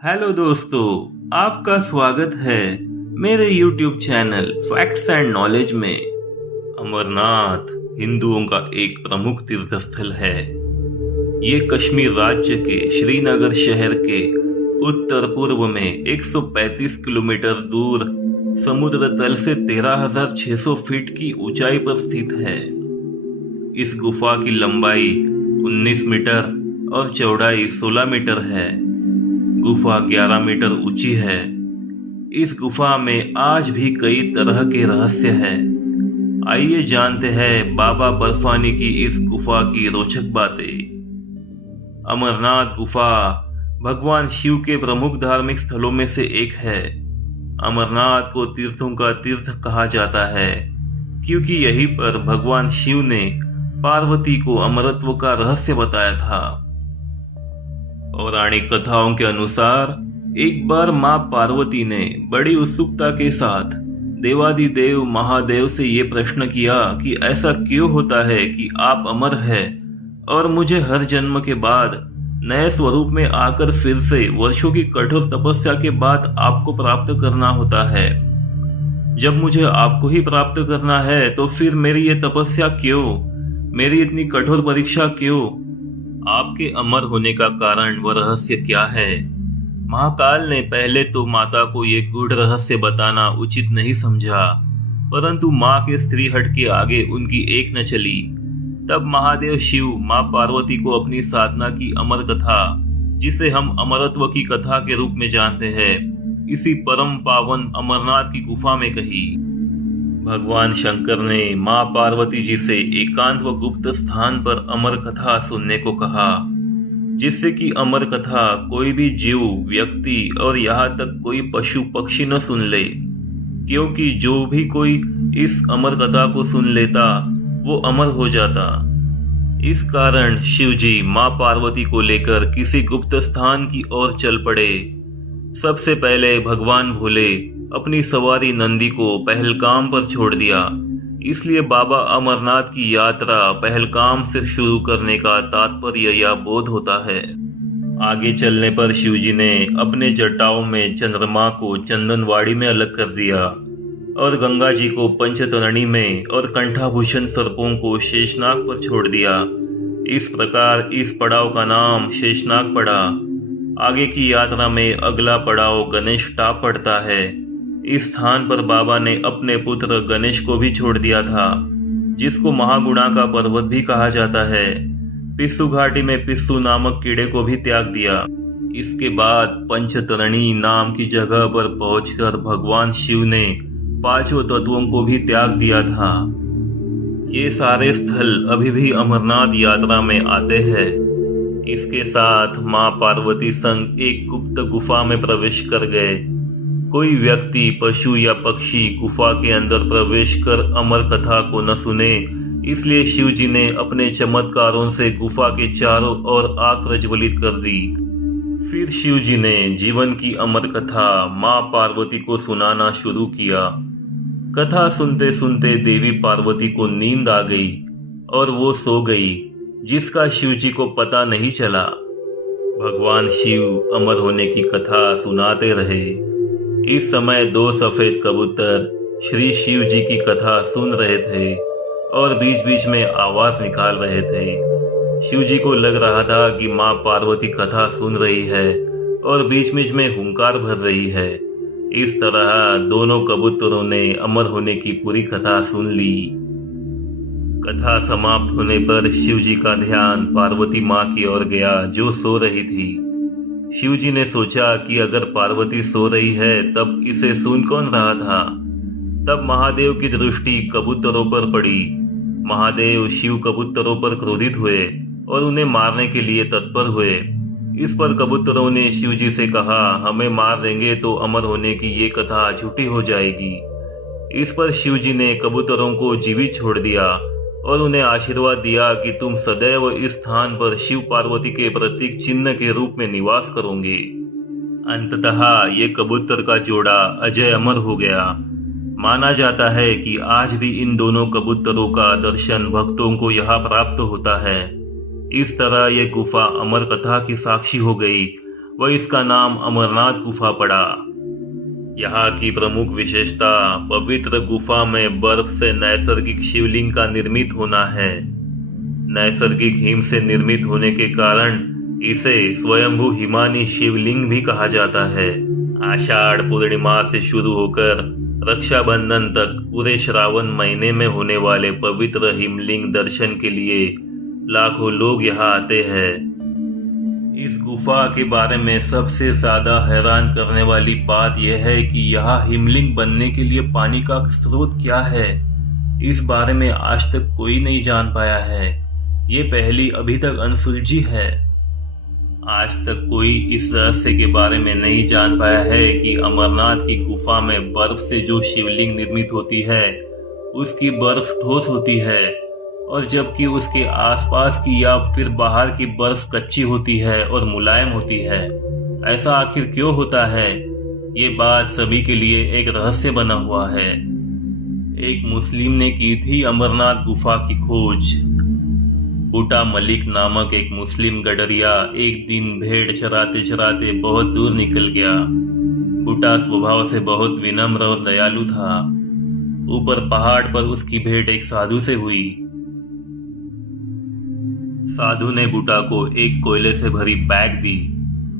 Hello दोस्तों, आपका स्वागत है मेरे YouTube channel facts and knowledge में। अमरनाथ हिंदुओं का एक प्रमुख तीर्थ स्थल है। ये कश्मीर राज्य के श्रीनगर शहर के उत्तर पूर्व में 135 किलोमीटर दूर समुद्र तल से 13,600 फीट की ऊंचाई पर स्थित है। इस गुफा की लंबाई 19 मीटर और चौड़ाई 16 मीटर है। गुफा 11 मीटर ऊंची है। इस गुफा में आज भी कई तरह के रहस्य हैं। आइए जानते हैं बाबा बर्फानी की इस गुफा की रोचक बातें। अमरनाथ गुफा भगवान शिव के प्रमुख धार्मिक स्थलों में से एक है। अमरनाथ को तीर्थों का तीर्थ कहा जाता है क्योंकि यहीं पर भगवान शिव ने पार्वती को अमरत्व का रहस्य बताया था। पौराणिक कथाओं के अनुसार एक बार मां पार्वती ने बड़ी उत्सुकता के साथ देवादिदेव महादेव से ये प्रश्न किया कि ऐसा क्यों होता है कि आप अमर हैं और मुझे हर जन्म के बाद नए स्वरूप में आकर फिर से वर्षों की कठोर तपस्या के बाद आपको प्राप्त करना होता है। जब मुझे आपको ही प्राप्त करना है तो फिर मेरी ये तपस्या क्यों, मेरी इतनी कठोर परीक्षा क्यों? आपके अमर होने का कारण व रहस्य क्या है? महाकाल ने पहले तो माता को ये गूढ़ रहस्य बताना उचित नहीं समझा, परंतु माँ के स्त्री हट के आगे उनकी एक न चली। तब महादेव शिव माँ पार्वती को अपनी साधना की अमर कथा, जिसे हम अमरत्व की कथा के रूप में जानते हैं, इसी परम पावन अमरनाथ की गुफा में कही। भगवान शंकर ने मां पार्वती जी से एकांत व गुप्त स्थान पर अमर कथा सुनने को कहा, जिससे कि अमर कथा कोई भी जीव, व्यक्ति और यहाँ तक कोई पशु पक्षी न सुन ले, क्योंकि जो भी कोई इस अमर कथा को सुन लेता वो अमर हो जाता। इस कारण शिवजी मां पार्वती को लेकर किसी गुप्त स्थान की ओर चल पड़े। सबसे पहले भगवान भोले अपनी सवारी नंदी को पहलगाम पर छोड़ दिया। इसलिए बाबा अमरनाथ की यात्रा पहलगाम से शुरू करने का तात्पर्य यह बोध होता है। आगे चलने पर शिवजी ने अपने जटाओं में चंद्रमा को चंदनवाड़ी में अलग कर दिया और गंगा जी को पंचतरणी में और कंठाभूषण सर्पों को शेषनाग पर छोड़ दिया। इस प्रकार इस पड़ाव का नाम शेषनाग पड़ा। आगे की यात्रा में अगला पड़ाव गणेश टाप पड़ता है। इस स्थान पर बाबा ने अपने पुत्र गणेश को भी छोड़ दिया था, जिसको महागुणा का पर्वत भी कहा जाता है। पिस्सू घाटी में पिस्सू नामक कीड़े को भी त्याग दिया। इसके बाद पंचतरणी नाम की जगह पर पहुंचकर भगवान शिव ने पांचों तत्वों को भी त्याग दिया था। ये सारे स्थल अभी भी अमरनाथ यात्रा में आते हैं। इसके साथ मां पार्वती संग एक गुप्त गुफा में प्रवेश कर गए। कोई व्यक्ति, पशु या पक्षी गुफा के अंदर प्रवेश कर अमर कथा को न सुने, इसलिए शिव जी ने अपने चमत्कारों से गुफा के चारों ओर आग प्रज्वलित कर दी। फिर शिव जी ने जीवन की अमर कथा मां पार्वती को सुनाना शुरू किया। कथा सुनते सुनते देवी पार्वती को नींद आ गई और वो सो गई, जिसका शिव जी को पता नहीं चला। भगवान शिव अमर होने की कथा सुनाते रहे। इस समय दो सफेद कबूतर श्री शिव जी की कथा सुन रहे थे और बीच बीच में आवाज निकाल रहे थे। शिव जी को लग रहा था कि मां पार्वती कथा सुन रही है और बीच बीच में हुंकार भर रही है। इस तरह दोनों कबूतरों ने अमर होने की पूरी कथा सुन ली। कथा समाप्त होने पर शिव जी का ध्यान पार्वती माँ की ओर गया, जो सो रही थी। शिव जी ने सोचा कि अगर पार्वती सो रही है तब इसे सुन कौन रहा था। तब महादेव की दृष्टि कबूतरों पर पड़ी। महादेव शिव कबूतरों पर क्रोधित हुए और उन्हें मारने के लिए तत्पर हुए। इस पर कबूतरों ने शिव जी से कहा, हमें मार देंगे तो अमर होने की ये कथा झूठी हो जाएगी। इस पर शिव जी ने कबूतरों को जीवित छोड़ दिया और उन्हें आशीर्वाद दिया कि तुम सदैव इस स्थान पर शिव पार्वती के प्रतीक चिन्ह के रूप में निवास करोगे। अंततः ये कबूतर का जोड़ा अजय अमर हो गया। माना जाता है कि आज भी इन दोनों कबूतरों का दर्शन भक्तों को यहाँ प्राप्त होता है। इस तरह ये गुफा अमर कथा की साक्षी हो गई व इसका नाम अमरनाथ गुफा पड़ा। यहाँ की प्रमुख विशेषता पवित्र गुफा में बर्फ से नैसर्गिक शिवलिंग का निर्मित होना है। नैसर्गिक हिम से निर्मित होने के कारण इसे स्वयंभू हिमानी शिवलिंग भी कहा जाता है। आषाढ़ पूर्णिमा से शुरू होकर रक्षाबंधन तक पूरे श्रावण महीने में होने वाले पवित्र हिमलिंग दर्शन के लिए लाखों लोग यहाँ आते हैं। इस गुफा के बारे में सबसे ज्यादा हैरान करने वाली बात यह है कि यहाँ हिमलिंग बनने के लिए पानी का स्रोत क्या है, इस बारे में आज तक कोई नहीं जान पाया है। ये पहली अभी तक अनसुलझी है। आज तक कोई इस रहस्य के बारे में नहीं जान पाया है कि अमरनाथ की गुफा में बर्फ से जो शिवलिंग निर्मित होती है उसकी बर्फ ठोस होती है और जबकि उसके आसपास की या फिर बाहर की बर्फ कच्ची होती है और मुलायम होती है। ऐसा आखिर क्यों होता है, ये बात सभी के लिए एक रहस्य बना हुआ है। एक मुस्लिम ने की थी अमरनाथ गुफा की खोज। बूटा मलिक नामक एक मुस्लिम गडरिया एक दिन भेड़ चराते चराते बहुत दूर निकल गया। बूटा स्वभाव से बहुत विनम्र और दयालु था। ऊपर पहाड़ पर उसकी भेंट एक साधु से हुई। साधु ने बूटा को एक कोयले से भरी बैग दी।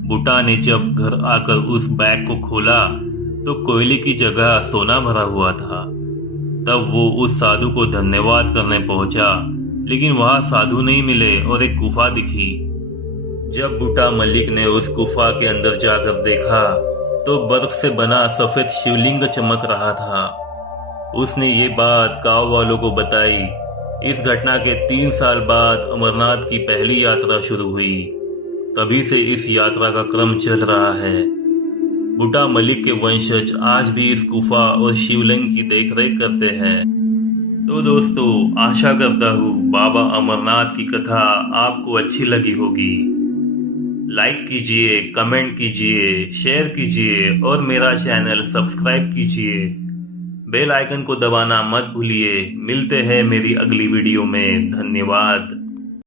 बूटा ने जब घर आकर उस बैग को खोला तो कोयले की जगह सोना भरा हुआ था। तब वो उस साधु को धन्यवाद करने पहुंचा, लेकिन वहां साधु नहीं मिले और एक गुफा दिखी। जब बूटा मलिक ने उस गुफा के अंदर जाकर देखा तो बर्फ से बना सफेद शिवलिंग चमक रहा था। उसने ये बात गांव वालों को बताई। इस घटना के 3 साल बाद अमरनाथ की पहली यात्रा शुरू हुई। तभी से इस यात्रा का क्रम चल रहा है। बूटा मलिक के वंशज आज भी इस गुफा और शिवलिंग की देखरेख करते हैं। तो दोस्तों, आशा करता हूँ बाबा अमरनाथ की कथा आपको अच्छी लगी होगी। लाइक कीजिए, कमेंट कीजिए, शेयर कीजिए और मेरा चैनल सब्सक्राइब कीजिए। बेल आइकन को दबाना मत भूलिए। मिलते हैं मेरी अगली वीडियो में। धन्यवाद।